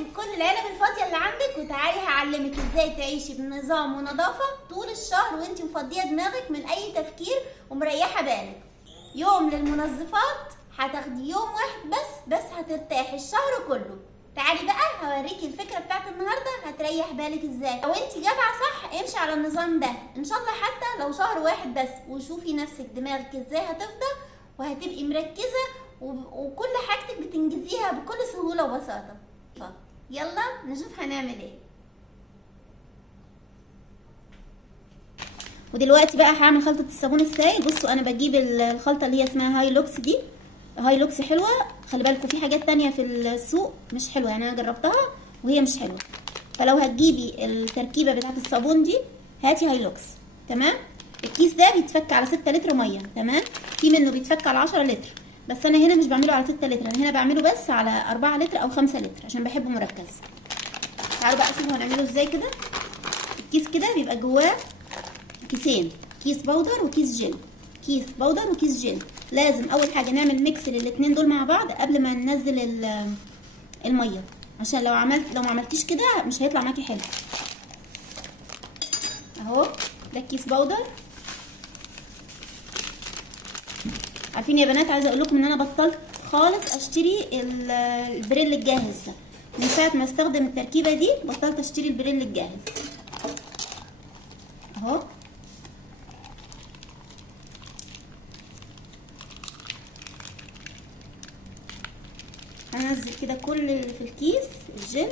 هاتي كل العلب الفاضيه اللي عندك وتعالي هعلمك ازاي تعيشي بنظام ونظافه طول الشهر وانتي مفضيه دماغك من اي تفكير ومريحه بالك. يوم للمنظفات هتاخدي يوم واحد بس هترتاحي الشهر كله. تعالي بقى هوريكي الفكره بتاعت النهارده هتريح بالك ازاي. لو انتي جدعه صح امشي على النظام ده ان شاء الله حتى لو شهر واحد بس، وشوفي نفسك دماغك ازاي هتفضى وهتبقي مركزه وكل حاجتك بتنجزيها بكل سهوله وبساطه. يلا نشوف هنعمل ايه. ودلوقتي بقى هعمل خلطه الصابون السائل. بصوا انا بجيب الخلطه اللي هي اسمها هاي لوكس دي. هاي لوكس حلوه، خلي بالكم في حاجات تانية في السوق مش حلوه، يعني انا جربتها وهي مش حلوه. فلو هتجيبي التركيبه بتاعه الصابون دي هاتي هاي لوكس. تمام. الكيس ده بيتفك على 6 لتر ميه. تمام. في منه بيتفك على 10 لتر، بس انا هنا مش بعمله على 6 لتر، انا هنا بعمله بس على 4 لتر او 5 لتر عشان بحبه مركز. تعالوا بقى شوفوا هنعمله ازاي كده. الكيس كده بيبقى جواه كيسين، كيس بودر وكيس جل. كيس بودر وكيس جل. لازم اول حاجه نعمل ميكس للاتنين دول مع بعض قبل ما ننزل الميه، عشان لو ما عملتيش كده مش هيطلع معاكي حلو. اهو ده الكيس بودر. عارفين يا بنات، عايزه اقول لكم ان انا بطلت خالص اشتري البريل الجاهز ده. من ساعه ما استخدم التركيبه دي بطلت اشتري البريل الجاهز. اهو هنزل كده كل اللي في الكيس الجل.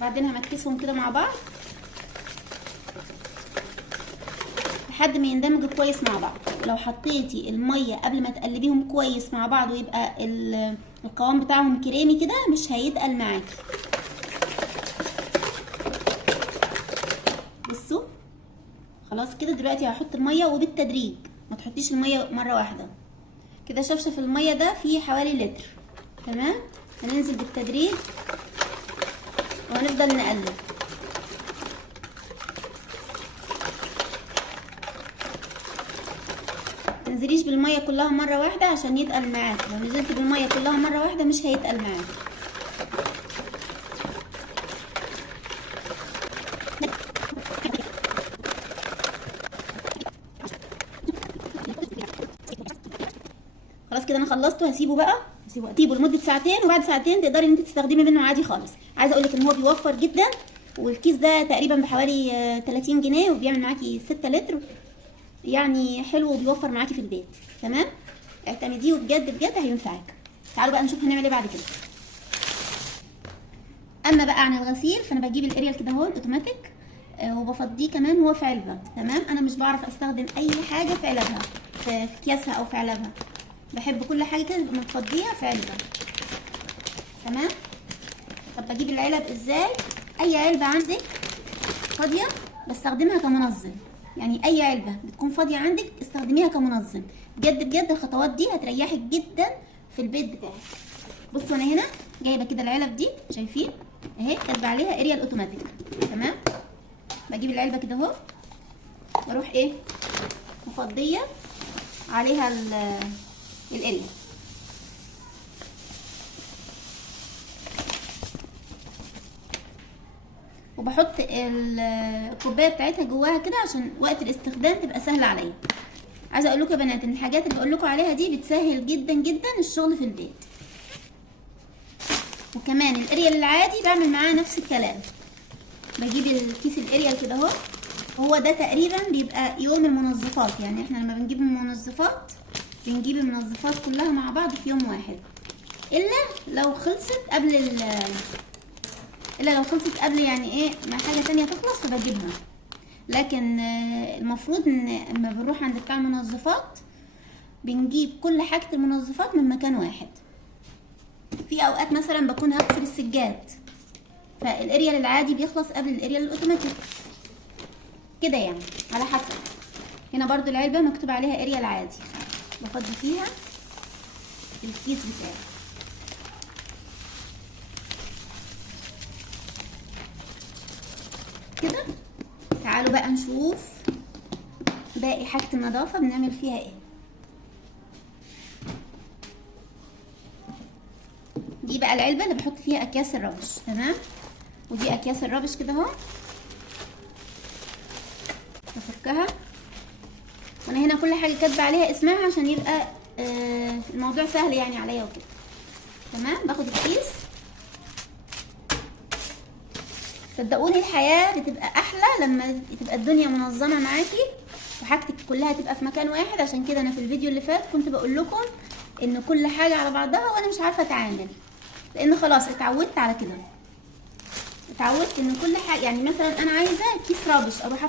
بعدين همكسهم كده مع بعض لحد ما يندمجوا كويس مع بعض. لو حطيتي الميه قبل ما تقلبيهم كويس مع بعض ويبقى القوام بتاعهم كريمي كده مش هيتقل معاكي. بصوا خلاص كده. دلوقتي هحط الميه وبالتدريج، ما تحطيش الميه مره واحده كده. شفشف الميه ده فيه حوالي لتر. تمام. هننزل بالتدريج وهنفضل نقلب. متنزليش بالميه كلها مره واحده عشان يتقل معاكي. لو نزلت بالميه كلها مره واحده مش هيتقل معاكي. خلاص كده انا خلصته. هسيبه بقى، هسيبه لمده ساعتين، وبعد ساعتين تقدري ان انت تستخدمي منه عادي خالص. عايزه اقول لك ان هو بيوفر جدا، والكيس ده تقريبا بحوالي 30 جنيه وبيعمل معاكي 6 لتر، يعني حلو وبيوفر معاكي في البيت. تمام. اعتمديه وبجد بجد هينفعك. تعالوا بقى نشوف هنعمل ايه بعد كده. اما بقى عن الغسيل فانا بجيب الاريال كده اهو الاوتوماتيك، وبفضيه كمان هو في علبه. تمام. انا مش بعرف استخدم اي حاجه في علبها، في اكياسها او في علبها. بحب كل حاجه كده بنفضيها في علبه. تمام. طب بجيب العلب ازاي؟ اي علبه عندك فاضيه بستخدمها كمنظم، يعني اي علبه بتكون فاضيه عندك استخدميها كمنظم. بجد بجد الخطوات دي هتريحك جدا في البيت بتاعك. بصوا انا هنا جايبه كده العلب دي، شايفين اهي كاتبه عليها اريال اوتوماتيك. تمام. بجيب العلبه كده اهو واروح ايه مفضيه عليها الاريال. وبحط الكوبايه بتاعتها جواها كده عشان وقت الاستخدام تبقى سهله عليا. عايزه اقول لكم يا بنات ان الحاجات اللي بقول لكم عليها دي بتسهل جدا جدا الشغل في البيت. وكمان الاريال العادي بعمل معاه نفس الكلام. بجيب الكيس الاريال كده اهو، هو ده تقريبا بيبقى يوم المنظفات. يعني احنا لما بنجيب المنظفات بنجيب المنظفات كلها مع بعض في يوم واحد، الا لو خلصت قبل يعني ايه ما حاجه تانية تخلص فبجيبها. لكن المفروض ان لما بنروح عند بتاع المنظفات بنجيب كل حاجه المنظفات من مكان واحد. في اوقات مثلا بكون هغسل السجاد فالاريال العادي بيخلص قبل الاريال الاوتوماتيك كده، يعني على حسب. هنا برضو العلبه مكتوب عليها اريال عادي، بفضي فيها الكيس بتاعي كده. تعالوا بقى نشوف باقي حاجة النظافة بنعمل فيها ايه. دي بقى العلبه اللي بحط فيها اكياس الرابش. تمام، ودي اكياس الرابش كده اهو. بفكها، وانا هنا كل حاجه كاتبه عليها اسمها عشان يبقى الموضوع سهل يعني عليا وكده. تمام، باخد الكيس. صدقوني الحياه بتبقى احلى لما تبقى الدنيا منظمه معاكي وحاجتك كلها تبقى في مكان واحد. عشان كده انا في الفيديو اللي فات كنت بقول لكم ان كل حاجه على بعضها وانا مش عارفه اتعامل، لان خلاص اتعودت على كده. اتعودت ان كل حاجه، يعني مثلا انا عايزه كيس رابش، اروح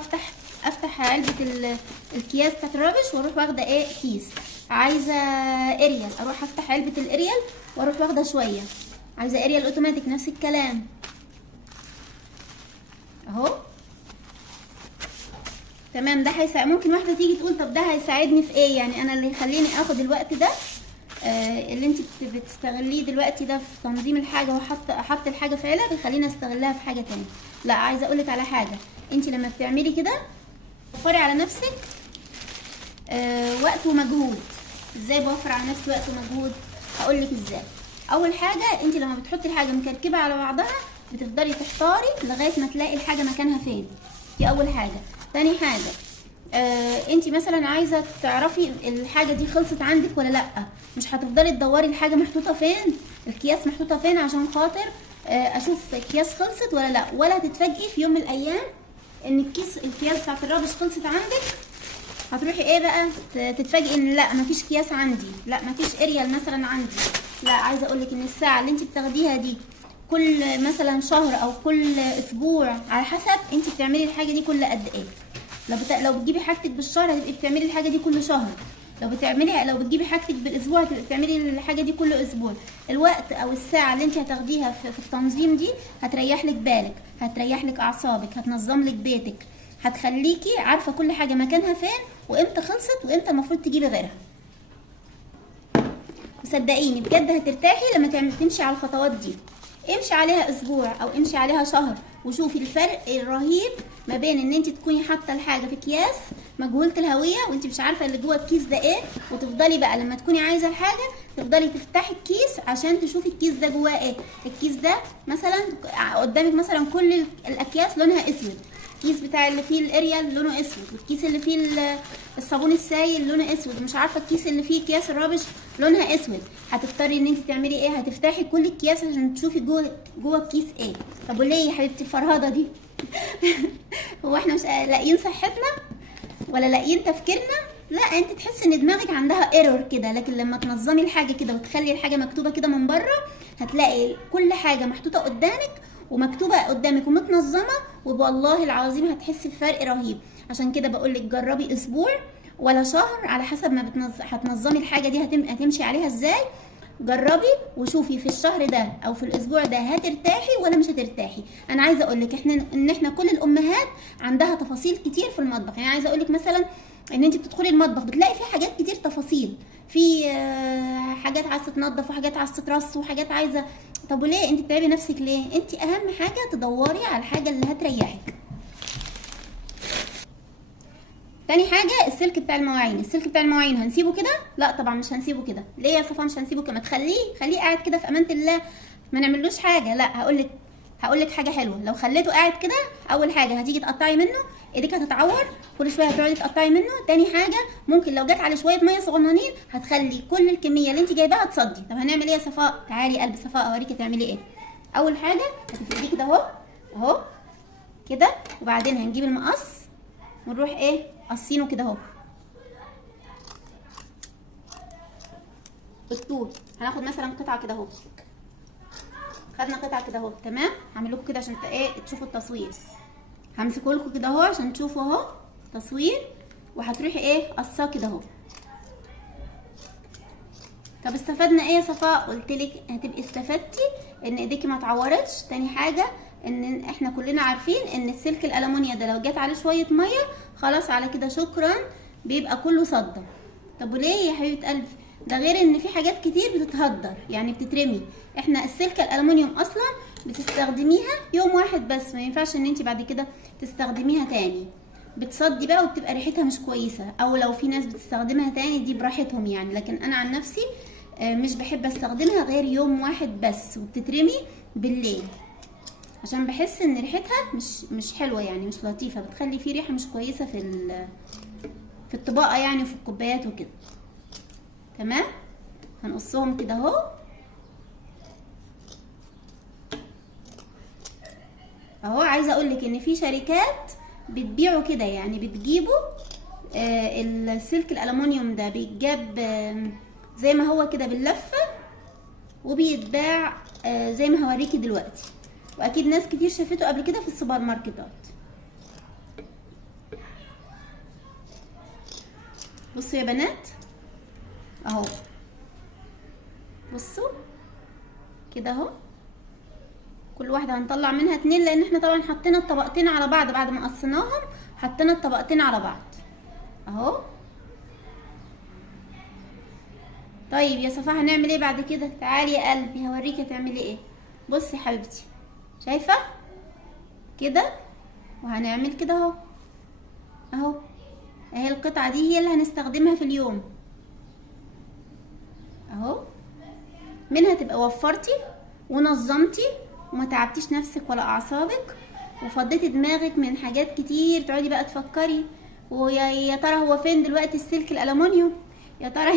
افتح علبه الكياس بتاعت الرابش واروح واخده ايه كيس. عايزه اريال، اروح افتح علبه الاريال واروح واخده شويه. عايزه اريال اوتوماتيك نفس الكلام اهو. تمام، ده ممكن واحده تيجي تقول طب ده هيساعدني في ايه؟ يعني انا اللي يخليني اخد الوقت ده اللي انت بتستغليه دلوقتي ده في تنظيم الحاجه واحط الحاجه في علب، يخليني استغلها في حاجه تانية. لا، عايزه اقولك على حاجه، انت لما بتعملي كده بتوفري على نفسك وقت ومجهود. ازاي بوفر على نفسي وقت ومجهود؟ هقولك ازاي. اول حاجه، انت لما بتحطي الحاجه مكركبه على بعضها بتفضلي تحتاري لغايه ما تلاقي الحاجه مكانها فين. دي اول حاجه. تاني حاجه، انت مثلا عايزه تعرفي الحاجه دي خلصت عندك ولا لا، مش هتفضلي تدوري الحاجه محطوطه فين، الكياس محطوطه فين عشان خاطر اشوف الكياس خلصت ولا لا. ولا تتفاجئي في يوم من الايام ان الكياس بتاعت الرابش خلصت عندك، هتروحي ايه بقى تتفاجئي ان لا مفيش كياس عندي، لا مفيش اريال مثلا عندي. لا، عايزه اقولك ان الساعه اللي انت بتاخديها دي كل مثلا شهر او كل اسبوع، على حسب انت بتعملي الحاجه دي كل قد ايه. لو بتجيبي حاجتك بالشهر هتبقي بتعملي الحاجه دي كل شهر. لو بتجيبي حاجتك بالاسبوع هتبقي بتعملي الحاجه دي كل اسبوع. الوقت او الساعه اللي انت هتاخديها في التنظيم دي هتريح لك بالك، هتريح لك اعصابك، هتنظم لك بيتك، هتخليكي عارفه كل حاجه مكانها فين وامتى خلصت وامتى المفروض تجيبي غيرها. وصدقيني بجد هترتاحي لما تمشي على الخطوات دي. امشي عليها اسبوع او امشي عليها شهر وشوفي الفرق الرهيب ما بين ان انت تكوني حاطه الحاجه في اكياس مجهوله الهويه وانت مش عارفه اللي جوه الكيس ده ايه، وتفضلي بقى لما تكوني عايزه الحاجه تفضلي تفتحي الكيس عشان تشوفي الكيس ده جواه ايه. الكيس ده مثلا قدامك مثلا كل الاكياس لونها اسود، الكيس بتاع اللي فيه الاريال لونه اسود، والكيس اللي فيه الصابون السائل لونه اسود، ومش عارفه الكيس اللي فيه اكياس الرابش لونها اسود. هتضطري ان انت تعملي ايه؟ هتفتحي كل الكياس عشان تشوفي جوه الكيس ايه. طب وليه يا حبيبتي الفرهده دي؟ هو احنا مش لاقيين صحتنا ولا لاقيين تفكيرنا؟ لا، انت تحسي ان دماغك عندها ايرور كده. لكن لما تنظمي الحاجه كده وتخلي الحاجه مكتوبه كده من بره هتلاقي كل حاجه محطوطه قدامك ومكتوبه قدامك ومتنظمه، والله العظيم هتحسي بفرق رهيب. عشان كده بقول لك جربي اسبوع ولا شهر على حسب ما هتنظمي الحاجه دي هتمشي عليها ازاي. جربي وشوفي في الشهر ده او في الاسبوع ده هترتاحي ولا مش هترتاحي. انا عايزه اقول لك احنا كل الامهات عندها تفاصيل كتير في المطبخ. يعني عايزه اقول لك مثلا ان انت بتدخلي المطبخ بتلاقي فيه حاجات كتير تفاصيل، في حاجات عايزه تنظف وحاجات عايزه ترص وحاجات عايزه. طب وليه انت بتتعبي نفسك ليه؟ انت اهم حاجه تدوري على الحاجه اللي هتريحك. تاني حاجه السلك بتاع المواعين. السلك بتاع المواعين هنسيبه كده؟ لا طبعا مش هنسيبه كده. ليه يا صفا مش هنسيبه كده؟ ما خليه قاعد كده في امانه الله، ما نعملوش حاجه. لا، هقول لك حاجه حلوه. لو خليته قاعد كده اول حاجه هتيجي تقطعي منه ايديك هتتعور، كل شويه هتقعدي تقطعي منه. تاني حاجه ممكن لو جت على شويه ميه صغننين هتخلي كل الكميه اللي انت جايباها تصدي. طب هنعمل ايه يا صفاء؟ تعالي قلب صفاء اوريكي تعملي ايه. اول حاجه هتفرديه كده اهو كده، وبعدين هنجيب المقص ونروح ايه قصينه كده اهو بالطول. هناخد مثلا قطعه كده اهو، خدنا قطعه كده اهو. تمام، هعمل لكم كده عشان تشوفوا التصوير. همسكه لكم كده اهو عشان تشوفوا اهو تصوير، وهتروحي ايه قصاه كده اهو. طب استفدنا ايه يا صفاء؟ قلت لك هتبقي استفدتي ان ايديكي ما اتعورتش. تاني حاجه ان احنا كلنا عارفين ان السلك الالومنيا ده لو جت عليه شويه ميه خلاص على كده شكرا بيبقى كله صدى. طب وليه يا حبيبه قلبي؟ ده غير ان في حاجات كتير بتتهدر يعني بتترمي. احنا السلكه الالومنيوم اصلا بتستخدميها يوم واحد بس، ما ينفعش ان انت بعد كده تستخدميها تاني. بتصدي بقى وبتبقى ريحتها مش كويسه، او لو في ناس بتستخدمها تاني دي براحتهم يعني. لكن انا عن نفسي مش بحب استخدمها غير يوم واحد بس، وبتترمي بالليل عشان بحس ان ريحتها مش حلوه، يعني مش لطيفه، بتخلي فيه ريحه مش كويسه في الطباقه يعني، وفي الكوبايات وكده. تمام، هنقصهم كده اهو. عايزه اقولك ان في شركات بتبيعوا كده، يعني بتجيبوا السلك الالومنيوم ده بيتجاب زي ما هو كده باللفه، وبيتباع زي ما هوريكي دلوقتي، واكيد ناس كتير شافته قبل كده في السوبر ماركتات. بصوا يا بنات اهو، بصوا كده اهو، كل واحده هنطلع منها 2، لان احنا طبعا حطينا الطبقتين على بعض بعد ما قصيناهم، حطينا الطبقتين على بعض اهو. طيب يا صفاء هنعمل ايه بعد كده؟ تعالي يا قلبي هوريكي هتعملي ايه. بصي يا حبيبتي، شايفه كده، وهنعمل كده اهو اهو. اهي القطعه دي هي اللي هنستخدمها في اليوم اهو. منها تبقى وفرتي ونظمتي وما تعبتيش نفسك ولا اعصابك، وفضيتي دماغك من حاجات كتير تقعدي بقى تفكري ويا ترى هو فين دلوقتي السلك الالومنيوم، يا ترى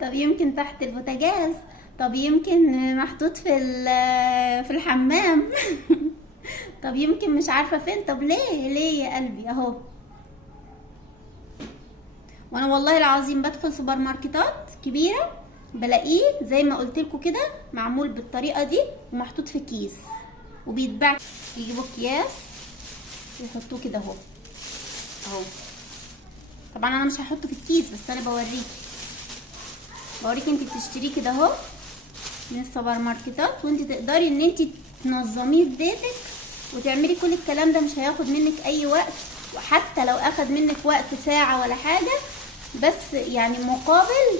طب يمكن تحت البوتاجاز، طب يمكن محطوط في الحمام طب يمكن مش عارفه فين. طب ليه يا قلبي اهو. وانا والله العظيم بدخل سوبر ماركتات كبيره بلاقيه زي ما قلت لكم كده، معمول بالطريقه دي ومحطوط في كيس وبيتباع. يجيبوا اكياس ويحطوه كده اهو اهو. طبعا انا مش هحطه في الكيس، بس انا بوريكي انت بتشتريه كده اهو من السوبر ماركتات، وانت تقدري ان انت تنظميه في بيتك وتعملي كل الكلام ده. مش هياخد منك اي وقت، وحتى لو اخد منك وقت ساعه ولا حاجه، بس يعني مقابل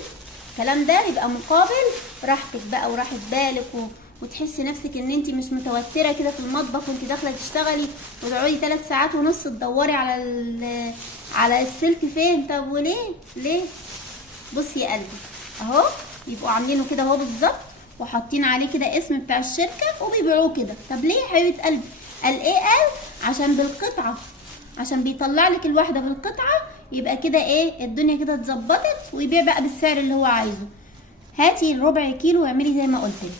الكلام ده يبقى مقابل راحتك بقى وراحه بالك، وتحسي نفسك ان انت مش متوتره كده في المطبخ وانت داخله تشتغلي وتقعدي 3 ساعات ونص تدوري على السلك فين. طب ليه؟ بصي يا قلبي اهو، يبقوا عاملينه كده اهو بالظبط، وحاطين عليه كده اسم بتاع الشركه وبيبيعوه كده. طب ليه يا حبيبه قلبي؟ قال ايه؟ قال عشان بالقطعه، عشان بيطلع لك الواحده بالقطعه، يبقى كده ايه الدنيا كده اتظبطت، ويبيع بقى بالسعر اللي هو عايزه. هاتي الربع كيلو واعملي زي ما قلت لك.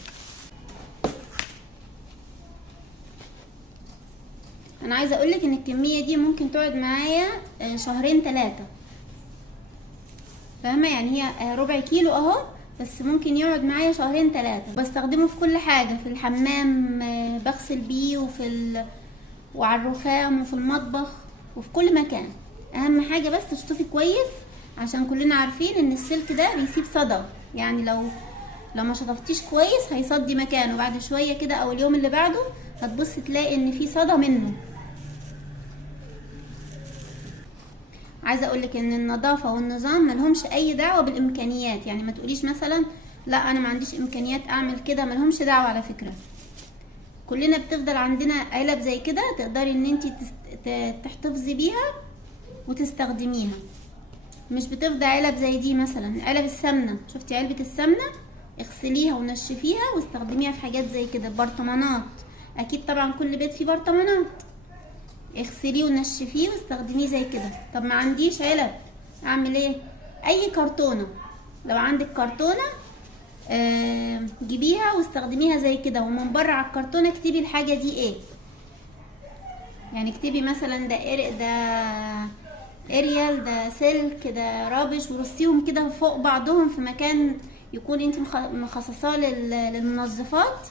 انا عايزه اقول لك ان الكميه دي ممكن تقعد معايا 2 3 شهور، فاهمه؟ يعني هي ربع كيلو اهو، بس ممكن يقعد معايا 2 3 شهور. بستخدمه في كل حاجه، في الحمام بغسل بيه، وعلى الرخام، وفي المطبخ، وفي كل مكان. اهم حاجه بس تشطفي كويس، عشان كلنا عارفين ان السلك ده بيسيب صدى، يعني لو ما شطفتيش كويس هيصدي مكانه بعد شويه كده، او اليوم اللي بعده هتبصي تلاقي ان في صدى منه. عايزه اقولك ان النظافه والنظام ملهمش اي دعوه بالامكانيات، يعني ما تقوليش مثلا لا انا ما عنديش امكانيات اعمل كده، ملهمش دعوه على فكره. كلنا بتفضل عندنا علب زي كده تقدري ان انت تحتفظي بيها وتستخدميها. مش بتفضل علب زي دي مثلا علب السمنه، شفتي علبه السمنه؟ اغسليها ونشفيها واستخدميها في حاجات زي كده. برطمانات، اكيد طبعا كل بيت فيه برطمانات، اغسليه ونشفيه واستخدميه زي كده. طب ما عنديش علب اعمل ايه؟ اي كرتونه، لو عندك كرتونه جيبيها واستخدميها زي كده، ومن بره على الكرتونه اكتبي الحاجه دي ايه، يعني اكتبي مثلا ده اريال، ده سلك، ده رابش، ورصيهم كده فوق بعضهم في مكان يكون انت مخصصاه للمنظفات،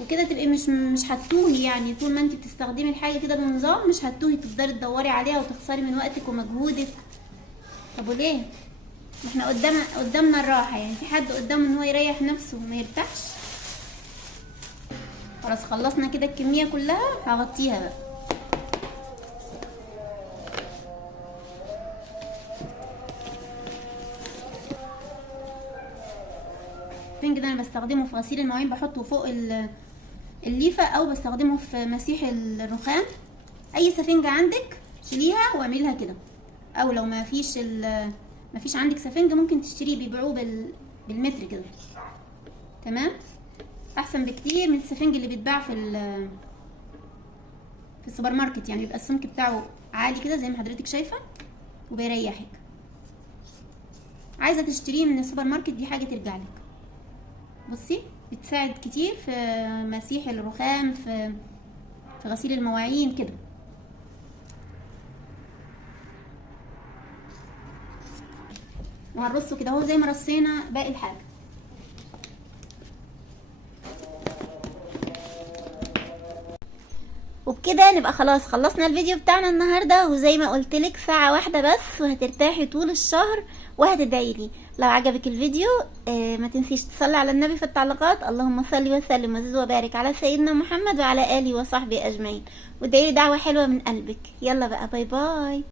وكده تبقي مش هتتوهي. يعني طول ما انت بتستخدمي الحاجه كده بنظام مش هتتوهي، تقدري تدوري عليها وتخسري من وقتك ومجهودك. طب وليه؟ احنا قدامنا الراحه، يعني في حد قدامه ان هو يريح نفسه وما يرتاحش؟ خلاص خلصنا كده الكميه كلها، هغطيها بقى. السفنج ده انا بستخدمه في غسيل المواعين، بحطه فوق الليفه، او بستخدمه في مسيح الرخام. اي سفنجه عندك شيليها واعمليها كده، او لو ما فيش عندك سفنجه ممكن تشتريه، بيبيعوه بالمتر كده. تمام، احسن بكتير من السفنج اللي بيتباع في السوبر ماركت. يعني بيبقى السمك بتاعه عالي كده زي ما حضرتك شايفه وبيريحك. عايزه تشتريه من السوبر ماركت دي حاجه ترجع لك. بصي بتساعد كتير في مسيح الرخام، في غسيل المواعين كده. وهنرصه كده اهو زي ما رصينا باقي الحاجه. وبكده نبقى خلاص خلصنا الفيديو بتاعنا النهارده. وزي ما قلتلك ساعه واحده بس وهترتاحي طول الشهر وهتدعيلي. لو عجبك الفيديو ما تنسيش تصلي على النبي في التعليقات. اللهم صل وسلم وزد وبارك على سيدنا محمد وعلى اله وصحبه اجمعين. وادعيلي دعوه حلوه من قلبك. يلا بقى، باي باي.